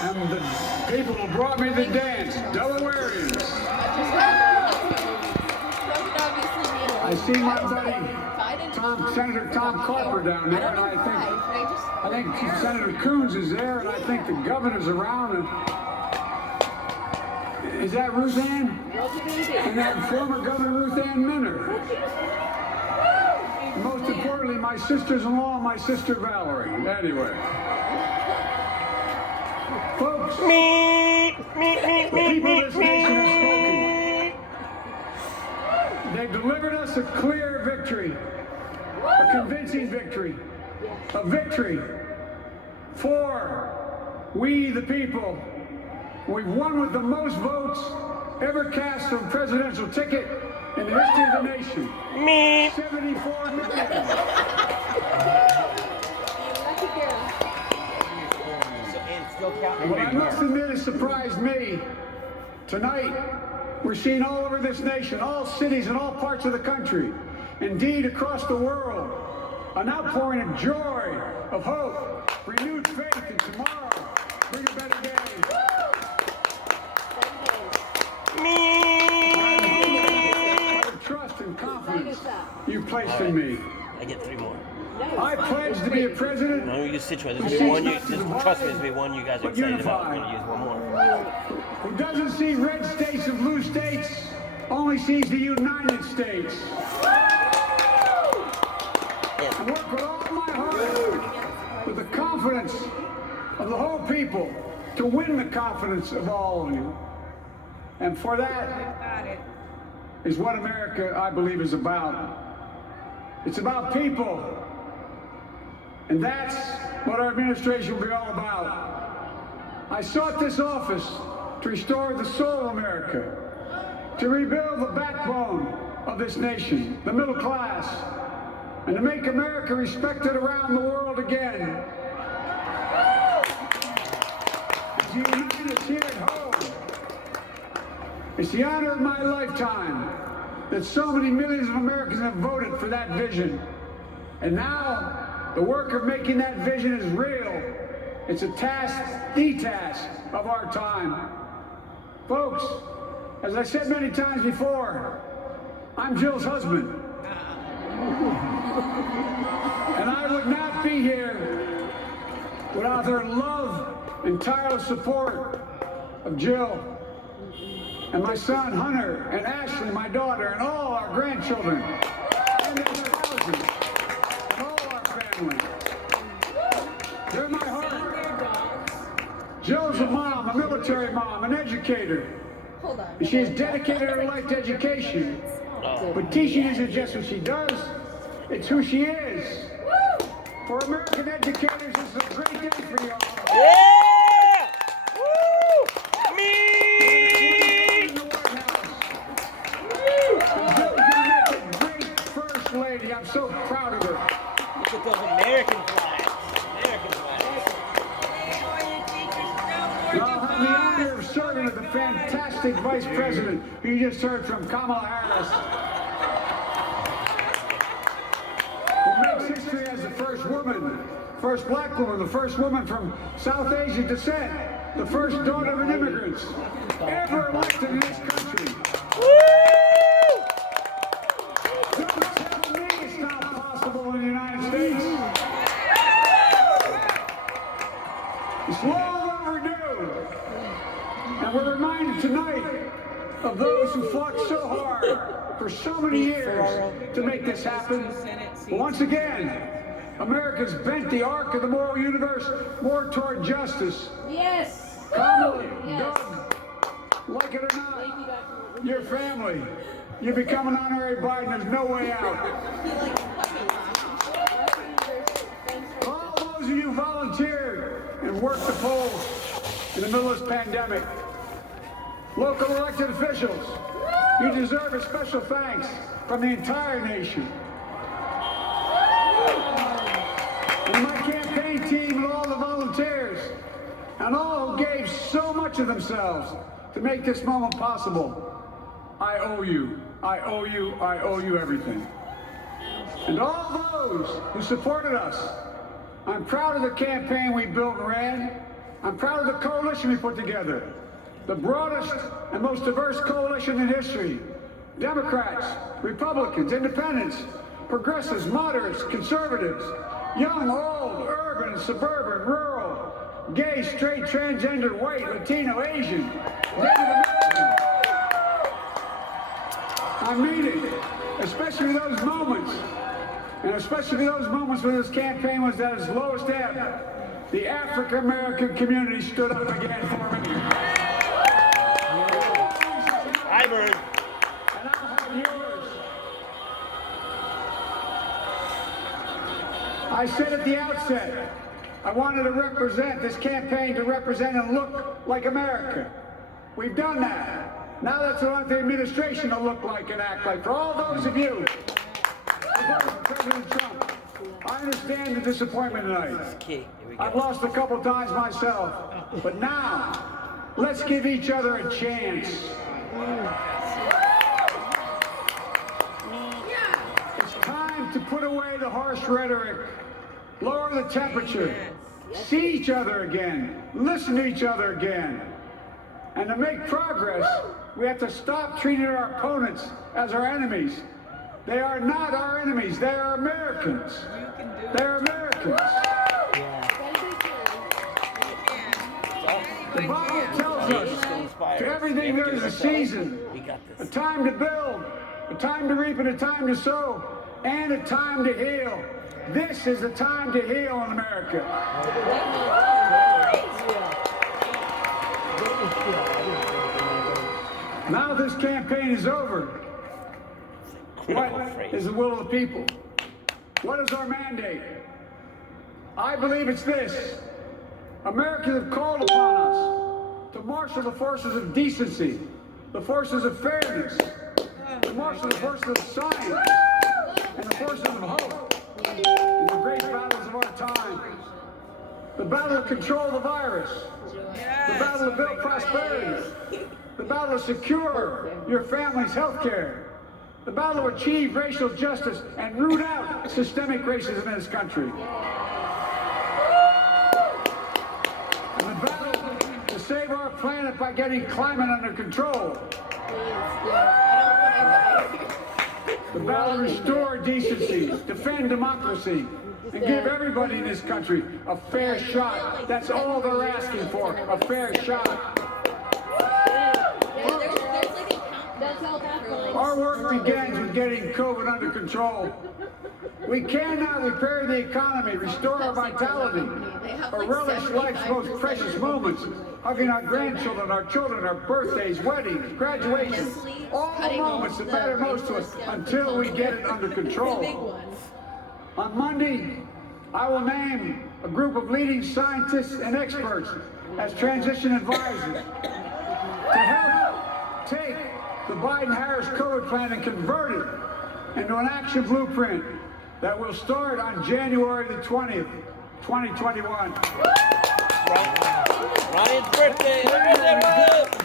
And the people who brought me the dance, Delawareans. I see my buddy Senator Tom Carper down there, and I think Senator Coons is there, and I think the governor's around. And is that Ruth Ann? And that former Governor Ruth Ann Minner. And most importantly, my sisters-in-law, my sister Valerie. Anyway. Folks, the people of this nation have spoken. They've delivered us a clear victory, a convincing victory, a victory for we the people. We've won with the most votes ever cast on a presidential ticket in the history of the nation. 74 million. What I must admit has surprised me. Tonight, we're seeing all over this nation, all cities and all parts of the country, indeed across the world, an outpouring of joy, of hope, renewed faith in tomorrow. Bring a better day. Trust and confidence you placed in me. I get 3 more. I pledge to be a president. No, you just situate. There's one. Trust me, there's be one you guys are excited about. I'm going to use one more. Who doesn't see red states and blue states, only sees the United States. I work with all my heart, with the confidence of the whole people, to win the confidence of all of you. And for that is what America, I believe, is about. It's about people. And that's what our administration will be all about. I sought this office to restore the soul of America, to rebuild the backbone of this nation, the middle class, and to make America respected around the world again. To unite us here at home. It's the honor of my lifetime that so many millions of Americans have voted for that vision. And now, the work of making that vision is real. It's a task, the task of our time. Folks, as I said many times before, I'm Jill's husband. And I would not be here without her love and tireless support of Jill and my son Hunter and Ashley, my daughter, and all our grandchildren and their spouses and all our family. They're my heart. Jill's a mom, a military mom, an educator. And she has dedicated her life to education. But teaching isn't just what she does, it's who she is. For American educators, this is a great day for you all. Yeah! Woo! Me! In the White House. Jill's going to make a great first lady. I'm so proud of her. Look at those American flags. American flags. I'll have the honor of serving with the fantastic Vice President who you just heard from, Kamala Harris. Who makes history as the first woman, first black woman, the first woman from South Asian descent, the first daughter of an immigrant ever elected in this country. Don't tell me it's not possible in the United States. It's long overdue. And we're reminded tonight of those who fought so hard for so many years to make this happen. But once again, America's bent the arc of the moral universe more toward justice. Yes. Kamala, Doug, like it or not, your family, you become an honorary Biden, there's no way out. All those of you who volunteered and worked the polls in the middle of this pandemic, local elected officials, you deserve a special thanks from the entire nation. And my campaign team and all the volunteers and all who gave so much of themselves to make this moment possible, I owe you. I owe you. I owe you everything. And all those who supported us, I'm proud of the campaign we built and ran. I'm proud of the coalition we put together. The broadest and most diverse coalition in history. Democrats, Republicans, Independents, progressives, moderates, conservatives, young, old, urban, and suburban, rural, gay, straight, transgender, white, Latino, Asian, Native American. I'm meeting, especially those moments, and especially those moments when this campaign was at its lowest ebb. The African American community stood up again for me. Hi, Bird. And I'll have yours. I said at the outset, I wanted to represent this campaign to represent and look like America. We've done that. Now that's what I want the administration to look like and act like. For all those of you, President Trump, I understand the disappointment tonight. Okay, here we go. I've lost a couple times myself, but now, let's give each other a chance. It's time to put away the harsh rhetoric, lower the temperature, see each other again, listen to each other again. And to make progress, we have to stop treating our opponents as our enemies. They are not our enemies, they are Americans. They're Americans. The Bible tells us to everything there is a season, a time to build, a time to reap, and a time to sow, and a time to heal. This is the time to heal in America. Now this campaign is over. What is the will of the people? What is our mandate? I believe it's this. Americans have called upon us to marshal the forces of decency, the forces of fairness, to marshal the forces of science, and the forces of hope in the great battles of our time. The battle to control the virus, the battle to build prosperity, the battle to secure your family's health care, the battle to achieve racial justice and root out systemic racism in this country. And the battle to save our planet by getting climate under control. The battle to restore decency, defend democracy, and give everybody in this country a fair shot. That's all they're asking for, a fair shot. Our work begins with getting COVID under control. We can now repair the economy, restore our vitality, or relish life's most precious moments, hugging our grandchildren, our children, our birthdays, weddings, graduations, all the moments that matter most to us until we get it under control. On Monday, I will name a group of leading scientists and experts as transition advisors to help take the Biden-Harris COVID plan and convert it into an action blueprint that will start on January the 20th, 2021. Ryan's birthday!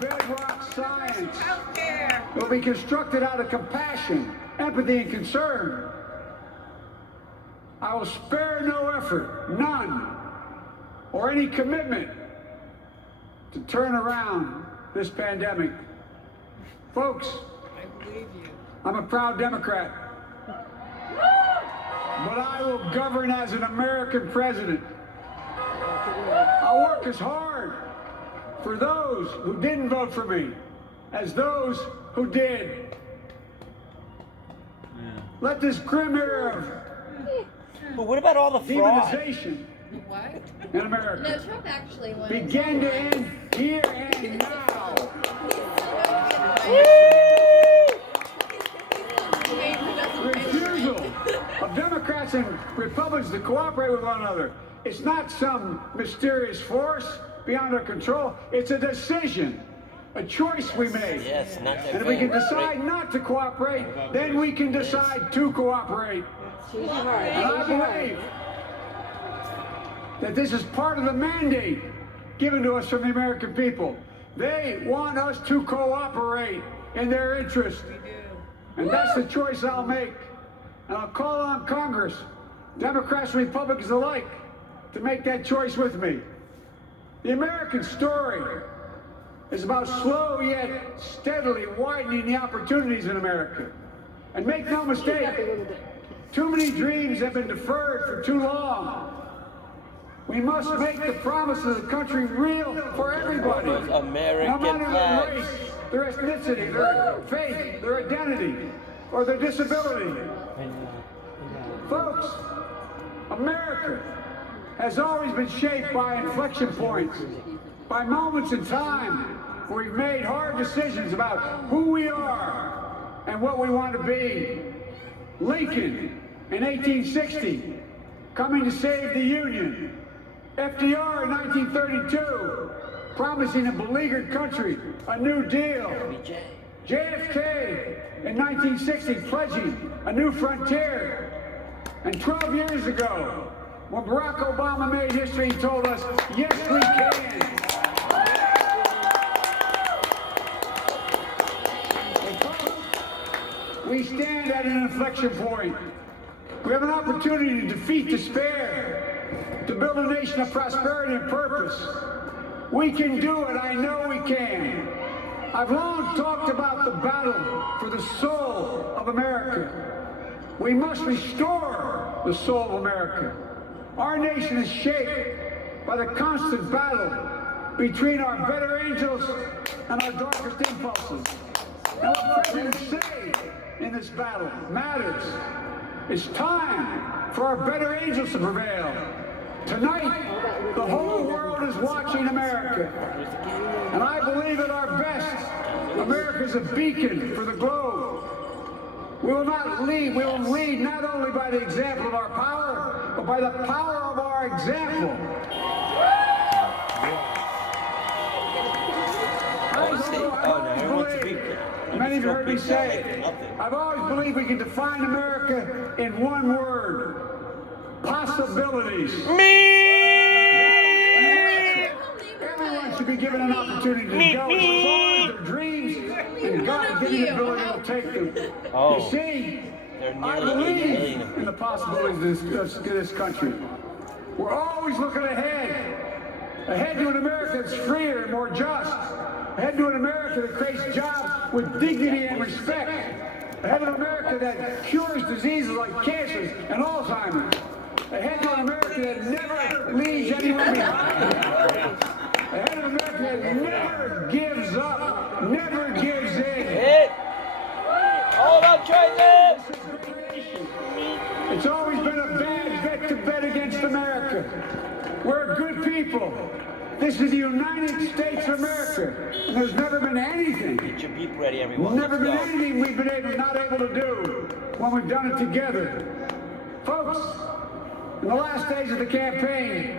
Bedrock science will be constructed out of compassion, empathy, and concern. I will spare no effort, none, or any commitment to turn around this pandemic. Folks, I'm a proud Democrat, but I will govern as an American president. I'll work as hard for those who didn't vote for me as those who did. Let this grim era But what about all the of fraud? demonization What? in America No, Trump actually won. begin to end here and now. Refusal of Democrats and Republicans to cooperate with one another. It's not some mysterious force beyond our control. It's a decision, a choice we made. Yes, not that And if we can bad. decide not to cooperate, then we can decide to cooperate. And I believe that this is part of the mandate given to us from the American people. They want us to cooperate in their interest. And that's the choice I'll make. And I'll call on Congress, Democrats and Republicans alike, to make that choice with me. The American story is about slow yet steadily widening the opportunities in America. And make no mistake, too many dreams have been deferred for too long. We must make the promises of the country real for everybody. American no matter flag. their race, their ethnicity, their faith, their identity, or their disability. Folks, America has always been shaped by inflection points, by moments in time where we've made hard decisions about who we are and what we want to be. Lincoln in 1860, coming to save the Union. FDR in 1932, promising a beleaguered country a new deal. JFK in 1960, pledging a new frontier. And 12 years ago, when Barack Obama made history, he told us, yes, we can. We stand at an inflection point. We have an opportunity to defeat despair, to build a nation of prosperity and purpose. We can do it. I know we can. I've long talked about the battle for the soul of America. We must restore the soul of America. Our nation is shaped by the constant battle between our better angels and our darkest impulses. And what presidents say in this battle matters. It's time for our better angels to prevail. Tonight, the whole world is watching America. And I believe at our best, America is a beacon for the globe. We will not lead, we will lead not only by the example of our power, but by the power of our example. Many of you heard me say, I've always believed we can define America in one word: possibilities. Everyone should be given an opportunity to go as far as their dreams and God given the ability to take them. You see, I believe in the possibilities of this country. We're always looking ahead to an America that's freer and more just, ahead to an America that creates jobs with dignity and respect, ahead of an America that cures diseases like cancer and Alzheimer's, ahead to an America that never leaves anyone behind, ahead of an America that never gives up, never gives in. Hold on, Tracy! It's always been a bad bet to bet against America. We're good people. This is the United States of America, and there's never been anything. Get your beep ready, everyone. Never been anything we've been not able to do when we've done it together. Folks, in the last days of the campaign,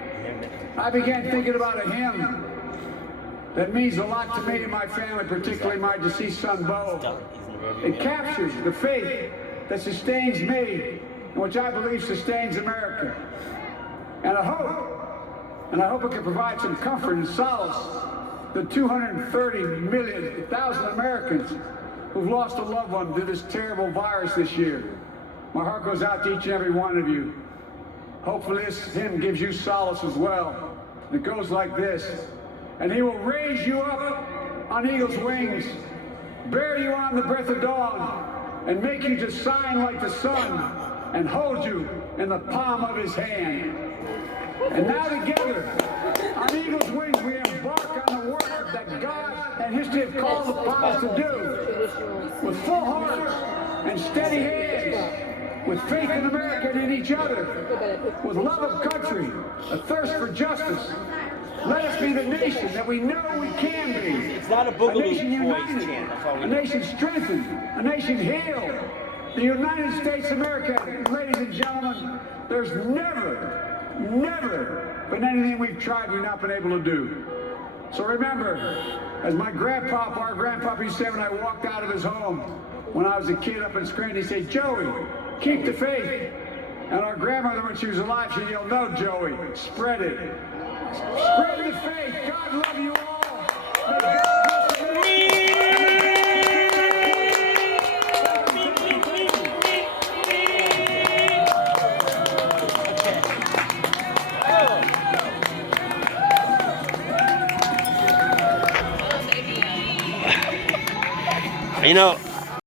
I began thinking about a hymn that means a lot to me and my family, particularly my deceased son, Bo. It captures the faith that sustains me, and which I believe sustains America. And I hope it can provide some comfort and solace the 230,000 Americans who've lost a loved one to this terrible virus this year. My heart goes out to each and every one of you. Hopefully this hymn gives you solace as well. It goes like this: and he will raise you up on eagle's wings, bear you on the breath of dawn, and make you to shine like the sun, and hold you in the palm of his hand. And now together, on eagle's wings, we embark on the work that God and history have called upon us to do, with full hearts and steady hands, with faith in America and in each other, with love of country, a thirst for justice. Let us be the nation that we know we can be. It's not a nation united, chant. That's all we a nation strengthened, a nation healed. The United States of America, ladies and gentlemen, there's never been anything we've tried we've not been able to do. So remember, as our grandpapa used to say when I walked out of his home when I was a kid up in Scranton, he'd say, "Joey, keep the faith." And our grandmother, when she was alive, she yelled, "No, Joey, spread it. Spread the faith. God love you all." May God bless you. You know,